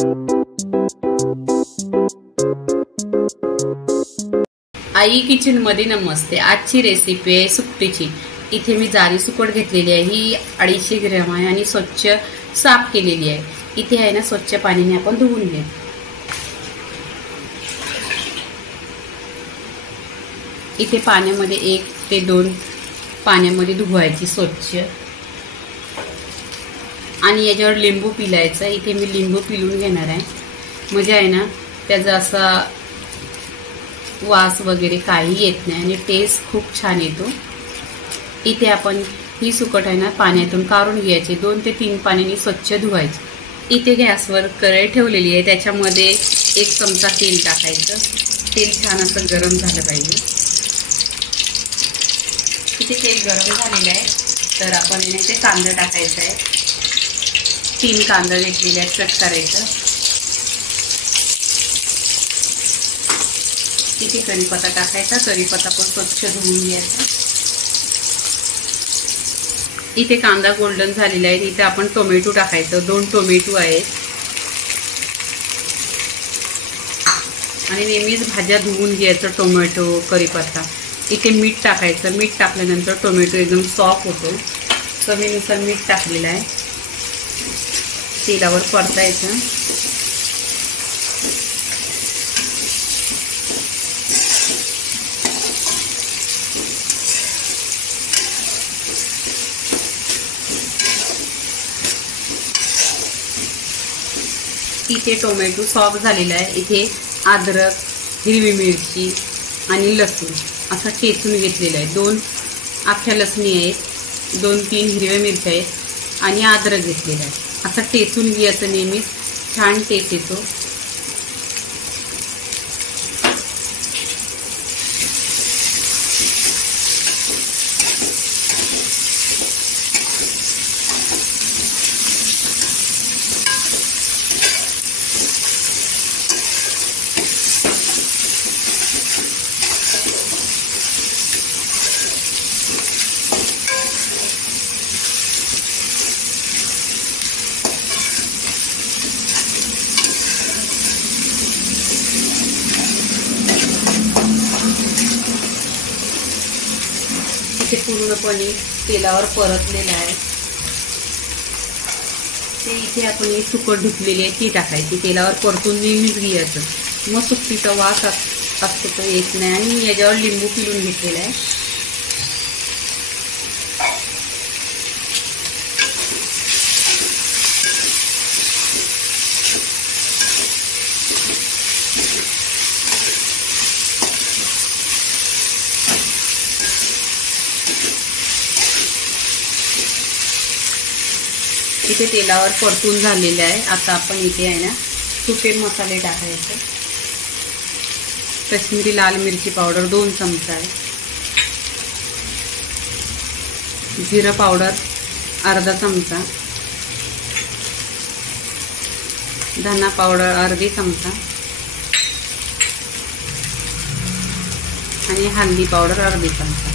आई kitchen मध्ये नमस्ते। आजची recipe आहे सुकटीची। इथे मी जारी सुकट घेतलेली आहे, ही 250 ग्रॅम आहे आणि स्वच्छ साफ केलेली आहे। इथे आहे ना स्वच्छ पाण्याने आपण धुवून घ्या। इथे पाण्यामध्ये 1 ते 2 पाण्यामध्ये धुवायची स्वच्छ आणि याच्यावर लिंबू पिळायचा। इथे मी लिंबू पिळून घेणार आहे, म्हणजे आहे ना त्याचा असा वास वगैरे काही येत नाही आणि टेस्ट खूप छान येतो। इथे आपण ही सुकट आहे ना पाण्यातून काढून घ्यायची, 2 ते 3 पाण्याने स्वच्छ धुवायची। इथे गॅसवर कढई ठेवलेली आहे, त्याच्यामध्ये 1 चमचा तेल टाकायचं। तेल छान असं गरम झालं पाहिजे। इथे तेल गरम झालेलं आहे, तर आपण इथे कांदा टाकायचा आहे। 3 कांदा घेतलेले आहेत, कट करायचं। इथे कढीपत्ता टाकायचा, कढीपत्ता पण स्वच्छ धुवून घ्यायचा। इथे कांदा गोल्डन झालेला आहे, इथे आपण टोमॅटो टाकायचं। 2 टोमॅटो आहेत आणि नेहमीच भाज्या धुवून घ्यायचं, टोमॅटो कढीपत्ता। इथे मीठ टाकायचं, मीठ टाकल्यानंतर टोमॅटो एकदम सॉफ्ट होतो। चवीनुसार मीठ टाकलेलं आहे, तेलावर परतायचं। इथे टोमॅटो सॉफ्ट झालेला आहे। इथे अद्रक, हिरवी मिरची आणि लसूण असं ठेचून घेतलेलं आहे। 2 अख्ख्या लसणी आहेत, 2-3 हिरव्या मिरच्या आहेत आणि अद्रक घेतलेलं आहे। असं ठेचून घ्यायचं, नेहमीच छान टेस्ट येतो। ते पूर्णपणे तेलावर परतलेलं आहे। ते इथे आपण ही सुकट धुतलेली आहे ती टाकायची, तेलावर परतून नेहमीच घ्यायचं, मग सुकटीचा वास असतो तो येत नाही। आणि याच्यावर लिंबू पिळून घेतलेला आहे। इथे तेलावर परतून झालेले आहे। आता आपण इथे आहे ना सुके मसाले टाकायचे। काश्मीरी लाल मिरची पावडर 2 चमचा आहे, जिरा पावडर अर्धा चमचा, धना पावडर अर्धी चमचा आणि हळदी पावडर अर्धी चमचा।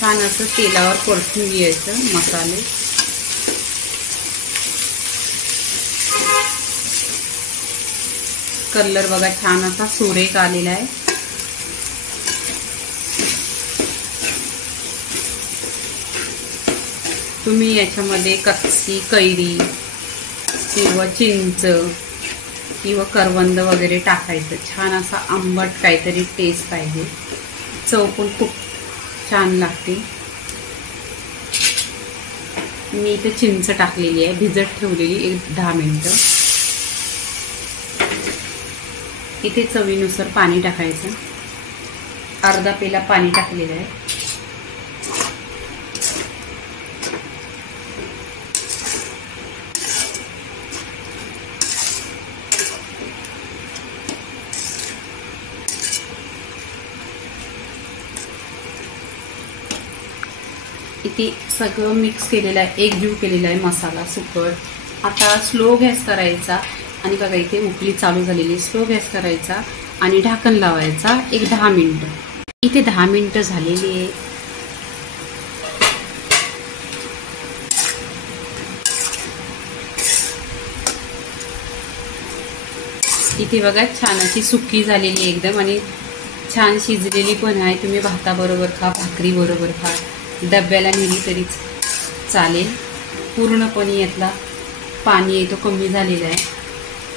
छान असं तेलावर परतून घ्यायचं मसाले। कलर बघा छान असा सुरेख आलेला आहे। तुम्ही याच्यामध्ये कच्ची कैरी किंवा चिंच किंवा करवंद वगैरे टाकायचं। छान असा आंबट काहीतरी टेस्ट पाहिजे, चव पण खूप छान लागते। मी इथे चिंच टाकलेली आहे, भिजत ठेवलेली 10 मिनिटं। इथे चवीनुसार पाणी टाकायचं, अर्धा पेला पाणी टाकलेलं आहे। इथे सगळं मिक्स केलेलं आहे, एकजीव केलेला आहे मसाला सुकट। आता स्लो गॅस करायचा आणि बघा इथे उकळी चालू झालेली, स्लो गॅस करायचा आणि ढाकण लावायचा 10 मिनिटं। इथे 10 मिनिटं झालेली आहे. इथे बघा छान अशी सुकी झालेली एकदम आणि छान शिजलेली पण आहे. तुम्ही भाताबरोबर खा, भाकरी बरोबर खा, डब्याला नेली तरी चालेल. पूर्णपणे यातला पाणी आहे तो कमी झालेला आहे.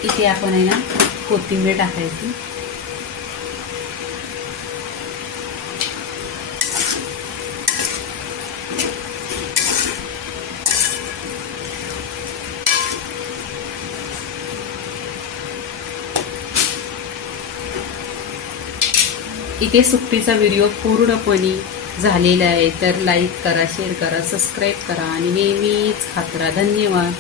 इथे आपण आहे ना कोथिंबीर टाकायची. इथे सुट्टीचा व्हिडिओ पूर्णपणे झालेला आहे. तर लाईक करा, शेअर करा, सबस्क्राईब करा आणि नेहमीच खात राहा. धन्यवाद.